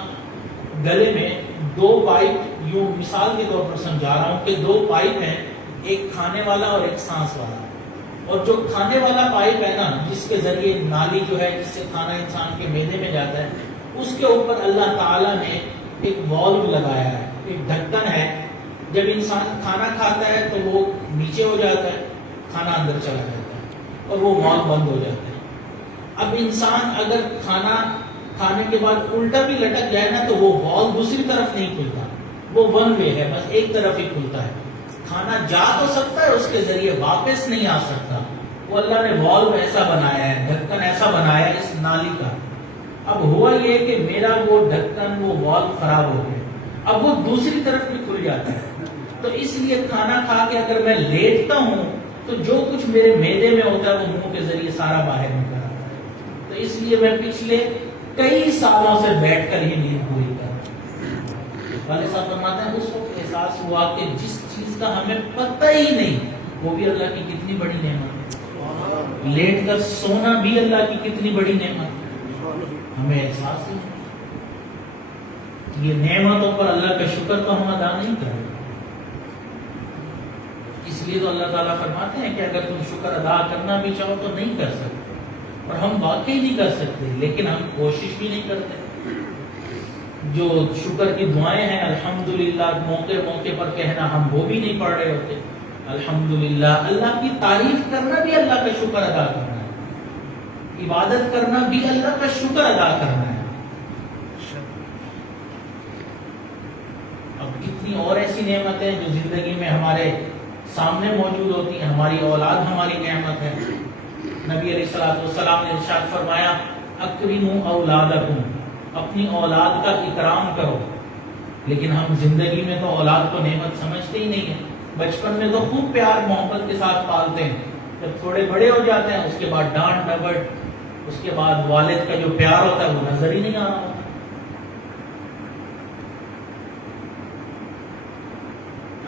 گلے میں دو پائپ، یوں مثال کے طور پر سمجھا رہا ہوں کہ دو پائپ ہیں، ایک کھانے والا اور ایک سانس والا. اور جو کھانے والا پائپ ہے نا، جس کے ذریعے نالی جو ہے جس سے کھانا انسان کے معدے میں جاتا ہے، اس کے اوپر اللہ تعالیٰ نے ایک والو لگایا ہے، ایک ڈھکن ہے. جب انسان کھانا کھاتا ہے تو وہ نیچے ہو جاتا ہے، کھانا اندر چلا جاتا ہے اور وہ والو بند ہو جاتا ہے. اب انسان اگر کھانا کھانے کے بعد الٹا بھی لٹک جائے نا تو وہ والو دوسری طرف نہیں کھلتا، وہ ون وے ہے، بس ایک طرف ہی کھلتا ہے. کھانا جا تو سکتا ہے، اس کے ذریعے واپس نہیں آ سکتا. وہ اللہ نے والو ایسا بنایا ہے، ڈھکن ایسا بنایا ہے اس نالی کا. اب ہوا یہ کہ میرا وہ ڈھکن، وہ والو خراب ہو گیا، اب وہ دوسری طرف بھی کھل جاتا ہے. تو اس لیے کھانا کھا کے اگر میں لیٹتا ہوں تو جو کچھ میرے معدے میں ہوتا ہے وہ منہ کے ذریعے سارا باہر نکل آتا ہے. تو اس لیے میں پچھلے کئی سالوں سے بیٹھ کر ہی نیند پوری کر. والد صاحب فرماتے ہیں اس وقت احساس ہوا کہ جس چیز کا ہمیں پتہ ہی نہیں وہ بھی اللہ کی کتنی بڑی نعمت ہے. لیٹ کر سونا بھی اللہ کی کتنی بڑی نعمت ہے، ہمیں احساس ہی نہیں. یہ نعمتوں پر اللہ کا شکر تو ہم ادا نہیں کریں. اس لیے تو اللہ تعالیٰ فرماتے ہیں کہ اگر تم شکر ادا کرنا بھی چاہو تو نہیں کر سکتے. اور ہم واقعی نہیں کر سکتے، لیکن ہم کوشش بھی نہیں کرتے. جو شکر کی دعائیں ہیں الحمدللہ موقع موقع پر کہنا، ہم وہ بھی نہیں پڑھ رہے ہوتے. الحمدللہ، اللہ کی تعریف کرنا بھی اللہ کا شکر ادا کرنا ہے. عبادت کرنا بھی اللہ کا شکر ادا کرنا ہے. اب کتنی اور ایسی نعمتیں جو زندگی میں ہمارے سامنے موجود ہوتی ہیں. ہماری اولاد ہماری نعمت ہے. نبی علیہ الصلوۃ والسلام نے ارشاد فرمایا اکرموا اولادکم، اپنی اولاد کا اکرام کرو. لیکن ہم زندگی میں تو اولاد کو نعمت سمجھتے ہی نہیں ہیں. بچپن میں تو خوب پیار محبت کے ساتھ پالتے ہیں، جب تھوڑے بڑے ہو جاتے ہیں اس کے بعد ڈانٹ ڈپٹ، اس کے بعد والد کا جو پیار ہوتا ہے وہ نظر ہی نہیں آ رہا ہوتا.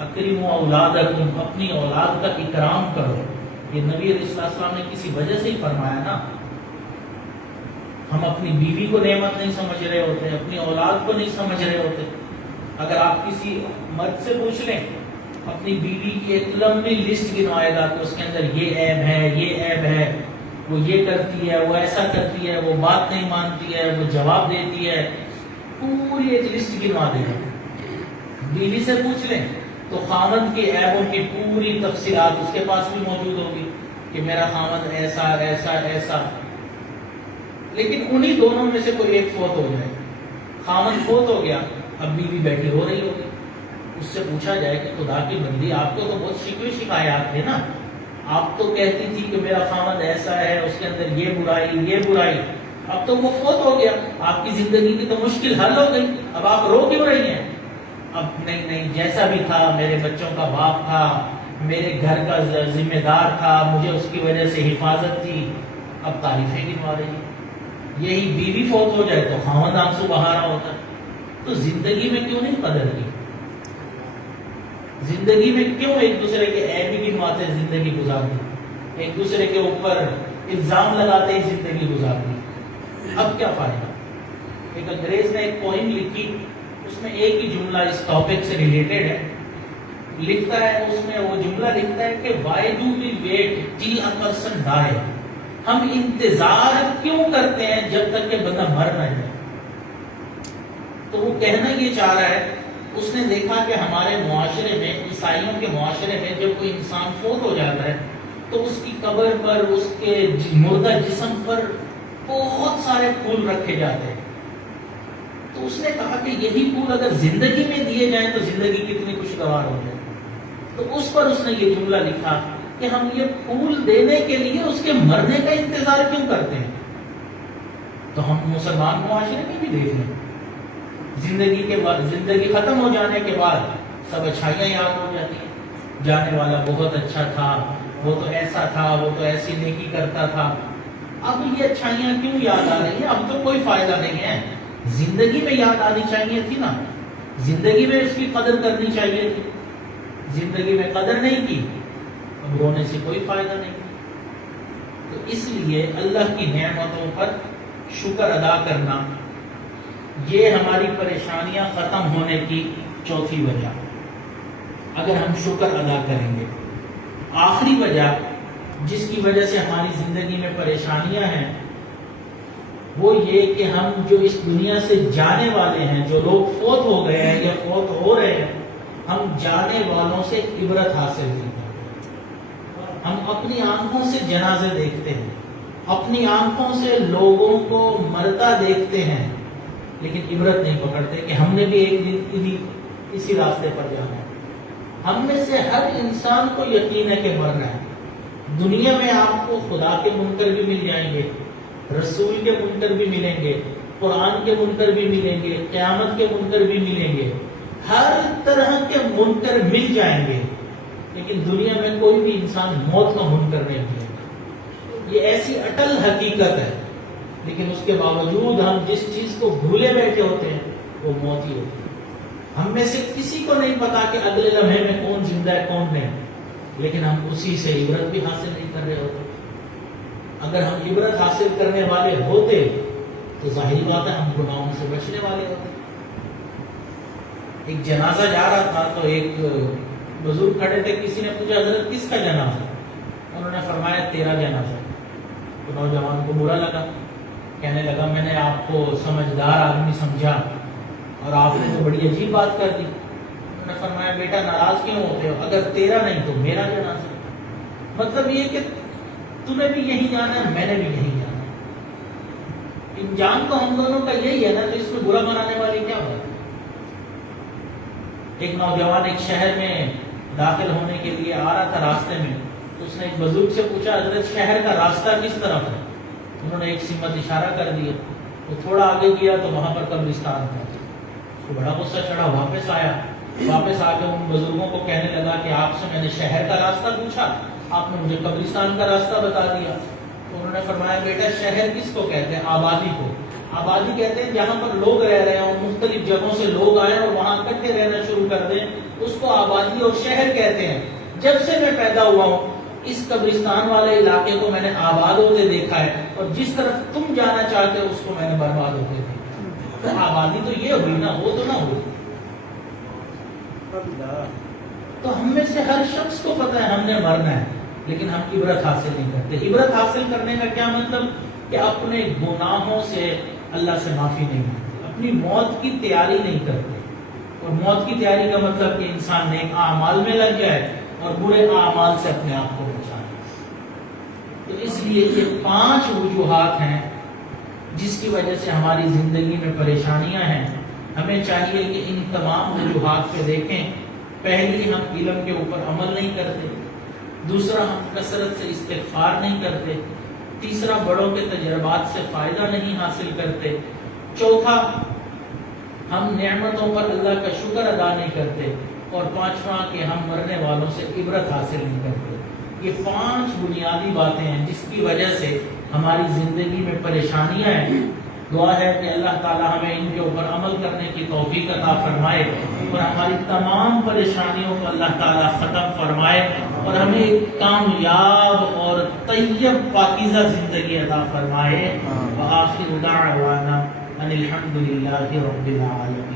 اکرموا اولادکم، اپنی اولاد کا اکرام کرو. یہ نبی علیہ السلام نے کسی وجہ سے ہی فرمایا نا. ہم اپنی بیوی کو نعمت نہیں سمجھ رہے ہوتے، اپنی اولاد کو نہیں سمجھ رہے ہوتے. اگر آپ کسی مرد سے پوچھ لیں، اپنی بیوی کی ایک لمبی لسٹ گنوائے گا کہ اس کے اندر یہ عیب ہے، یہ عیب ہے، وہ یہ کرتی ہے، وہ ایسا کرتی ہے، وہ بات نہیں مانتی ہے، وہ جواب دیتی ہے، پوری ایک لسٹ گنوا دے گا. بیوی سے پوچھ لیں تو خاوند کے عیبوں کی پوری تفصیلات اس کے پاس بھی موجود ہوگی کہ میرا خاوند ایسا ایسا ایسا. لیکن انہی دونوں میں سے کوئی ایک فوت ہو جائے. خاوند فوت ہو گیا، اب بیوی بیٹھی ہو رہی ہوگی. اس سے پوچھا جائے کہ خدا کی بندی آپ کو تو بہت شکوے شکایات تھے نا، آپ تو کہتی تھی کہ میرا خاوند ایسا ہے، اس کے اندر یہ برائی یہ برائی. اب تو وہ فوت ہو گیا، آپ کی زندگی کی تو مشکل حل ہو گئی، اب آپ رو کیوں رہی ہیں؟ اب نہیں، جیسا بھی تھا میرے بچوں کا باپ تھا، میرے گھر کا ذمہ دار تھا، مجھے اس کی وجہ سے حفاظت تھی. اب تعریفیں گنوا رہی ہیں. یہی بیوی فوت ہو جائے تو خاوند آنسو بہا رہا ہوتا ہے. تو زندگی میں کیوں نہیں قدر کی؟ زندگی میں کیوں ایک دوسرے کے عیب ہی گنواتے زندگی گزارتے، ایک دوسرے کے اوپر الزام لگاتے ہی زندگی گزارتے؟ اب کیا فائدہ؟ ایک انگریز نے ایک پوئم لکھی، اس میں ایک ہی جملہ اس ٹاپک سے ریلیٹڈ ہے. لکھتا ہے اس میں، وہ جملہ لکھتا ہے کہ why do we wait till a person die؟ ہم انتظار کیوں کرتے ہیں جب تک کہ بندہ مر نہ جائے؟ تو وہ کہنا یہ چاہ رہا ہے، اس نے دیکھا کہ ہمارے معاشرے میں، عیسائیوں کے معاشرے میں جب کوئی انسان فوت ہو جاتا ہے تو اس کی قبر پر، اس کے مردہ جسم پر بہت سارے پھول رکھے جاتے ہیں. تو اس نے کہا کہ یہی پھول اگر زندگی میں دیے جائیں تو زندگی کتنی خوشگوار ہو جائے. تو اس پر اس نے یہ جملہ لکھا کہ ہم یہ پھول دینے کے لیے اس کے مرنے کا انتظار کیوں کرتے ہیں؟ تو ہم مسلمان معاشرے میں بھی دیکھ لیں، زندگی ختم ہو جانے کے بعد سب اچھائیاں یاد ہو جاتی ہیں. جانے والا بہت اچھا تھا، وہ تو ایسا تھا، وہ تو ایسی نیکی کرتا تھا. اب یہ اچھائیاں کیوں یاد آ رہی ہیں؟ اب تو کوئی فائدہ نہیں ہے. زندگی میں یاد آنی چاہیے تھی نا، زندگی میں اس کی قدر کرنی چاہیے تھی. زندگی میں قدر نہیں کی، اب رونے سے کوئی فائدہ نہیں. تو اس لیے اللہ کی نعمتوں پر شکر ادا کرنا، یہ ہماری پریشانیاں ختم ہونے کی چوتھی وجہ. اگر ہم شکر ادا کریں گے. آخری وجہ جس کی وجہ سے ہماری زندگی میں پریشانیاں ہیں وہ یہ کہ ہم جو اس دنیا سے جانے والے ہیں، جو لوگ فوت ہو گئے ہیں یا فوت ہو رہے ہیں، ہم جانے والوں سے عبرت حاصل نہیں کرتے. ہم اپنی آنکھوں سے جنازے دیکھتے ہیں، اپنی آنکھوں سے لوگوں کو مرتا دیکھتے ہیں، لیکن عبرت نہیں پکڑتے کہ ہم نے بھی ایک دن اسی راستے پر جانا ہے. ہم میں سے ہر انسان کو یقین ہے کہ مرنا ہے. دنیا میں آپ کو خدا کے منکر بھی مل جائیں گے، رسول کے منکر بھی ملیں گے، قرآن کے منکر بھی ملیں گے، قیامت کے منکر بھی ملیں گے، ہر طرح کے منکر مل جائیں گے. لیکن دنیا میں کوئی بھی انسان موت کا منکر نہیں ملے گا. یہ ایسی اٹل حقیقت ہے. لیکن اس کے باوجود ہم جس چیز کو بھولے بیٹھے ہوتے ہیں وہ موت ہی ہوتی ہے. ہم میں سے کسی کو نہیں پتا کہ اگلے لمحے میں کون زندہ ہے کون نہیں، لیکن ہم اسی سے عبرت بھی حاصل نہیں کر رہے ہوتے. اگر ہم عبرت حاصل کرنے والے ہوتے تو ظاہری بات ہے ہم گناہوں سے بچنے والے ہوتے. ایک جنازہ جا رہا تھا تو ایک بزرگ کھڑے تھے، کسی نے پوچھا حضرت کس کا جنازہ؟ انہوں نے فرمایا تیرا جنازہ. تو نوجوان کو برا لگا، کہنے لگا میں نے آپ کو سمجھدار آدمی سمجھا اور آپ نے تو بڑی عجیب بات کر دی. انہوں نے فرمایا بیٹا ناراض کیوں ہوتے ہو؟ اگر تیرا نہیں تو میرا جنازہ. مطلب یہ کہ تمہیں بھی یہی جانا ہے، میں نے بھی یہی جانا ہے. انجام تو ہم دونوں کا یہی ہے نا، تو اس میں برا منانے والی کیا بات ہے؟ ایک نوجوان ایک شہر میں داخل ہونے کے لیے آ رہا تھا، راستے میں تو اس نے ایک بزرگ سے پوچھا حضرت شہر کا راستہ کس طرف ہے؟ انہوں نے ایک سمت اشارہ کر دیا، وہ تھوڑا آگے گیا تو وہاں پر قبرستان تھا، اس کو بڑا غصہ چڑھا، واپس آیا، واپس آ کے ان بزرگوں کو کہنے لگا کہ آپ سے میں نے شہر کا راستہ پوچھا، آپ نے مجھے قبرستان کا راستہ بتا دیا۔ تو انہوں نے فرمایا بیٹا شہر کس کو کہتے ہیں؟ آبادی کو۔ آبادی کہتے ہیں جہاں پر لوگ رہ رہے ہیں اور مختلف جگہوں سے لوگ آئے اور وہاں اکٹھے رہنا شروع کر دیں، اس کو آبادی اور شہر کہتے ہیں۔ جب سے میں پیدا ہوا ہوں اس قبرستان والے علاقے کو میں نے آباد ہوتے دیکھا ہے، اور جس طرف تم جانا چاہتے ہو اس کو میں نے برباد ہوتے دیکھا۔ تو آبادی تو یہ ہوئی نا، وہ تو نہ ہوئی۔ تو ہم میں سے ہر شخص کو پتہ ہے ہم نے مرنا ہے، لیکن ہم عبرت حاصل نہیں کرتے۔ عبرت حاصل کرنے کا کیا مطلب؟ کہ اپنے گناہوں سے اللہ سے معافی نہیں مانگتے، اپنی موت کی تیاری نہیں کرتے۔ اور موت کی تیاری کا مطلب کہ انسان نیک اعمال میں لگ جائے اور برے اعمال سے اپنے آپ کو بچائے۔ تو اس لیے یہ 5 وجوہات ہیں جس کی وجہ سے ہماری زندگی میں پریشانیاں ہیں۔ ہمیں چاہیے کہ ان تمام وجوہات پہ دیکھیں۔ پہلی، ہم علم کے اوپر عمل نہیں کرتے۔ دوسرا، ہم کثرت سے استغفار نہیں کرتے۔ تیسرا، بڑوں کے تجربات سے فائدہ نہیں حاصل کرتے۔ چوتھا، ہم نعمتوں پر اللہ کا شکر ادا نہیں کرتے۔ اور پانچواں، کہ ہم مرنے والوں سے عبرت حاصل نہیں کرتے۔ یہ 5 بنیادی باتیں ہیں جس کی وجہ سے ہماری زندگی میں پریشانیاں ہیں۔ دعا ہے کہ اللہ تعالی ہمیں ان کے اوپر عمل کرنے کی توفیق عطا فرمائے اور ہماری تمام پریشانیوں کو اللہ تعالی ختم فرمائے اور ہمیں ایک کامیاب اور طیب پاکیزہ زندگی عطا فرمائے۔ وآخر دعوانا ان الحمد للہ رب العالمین۔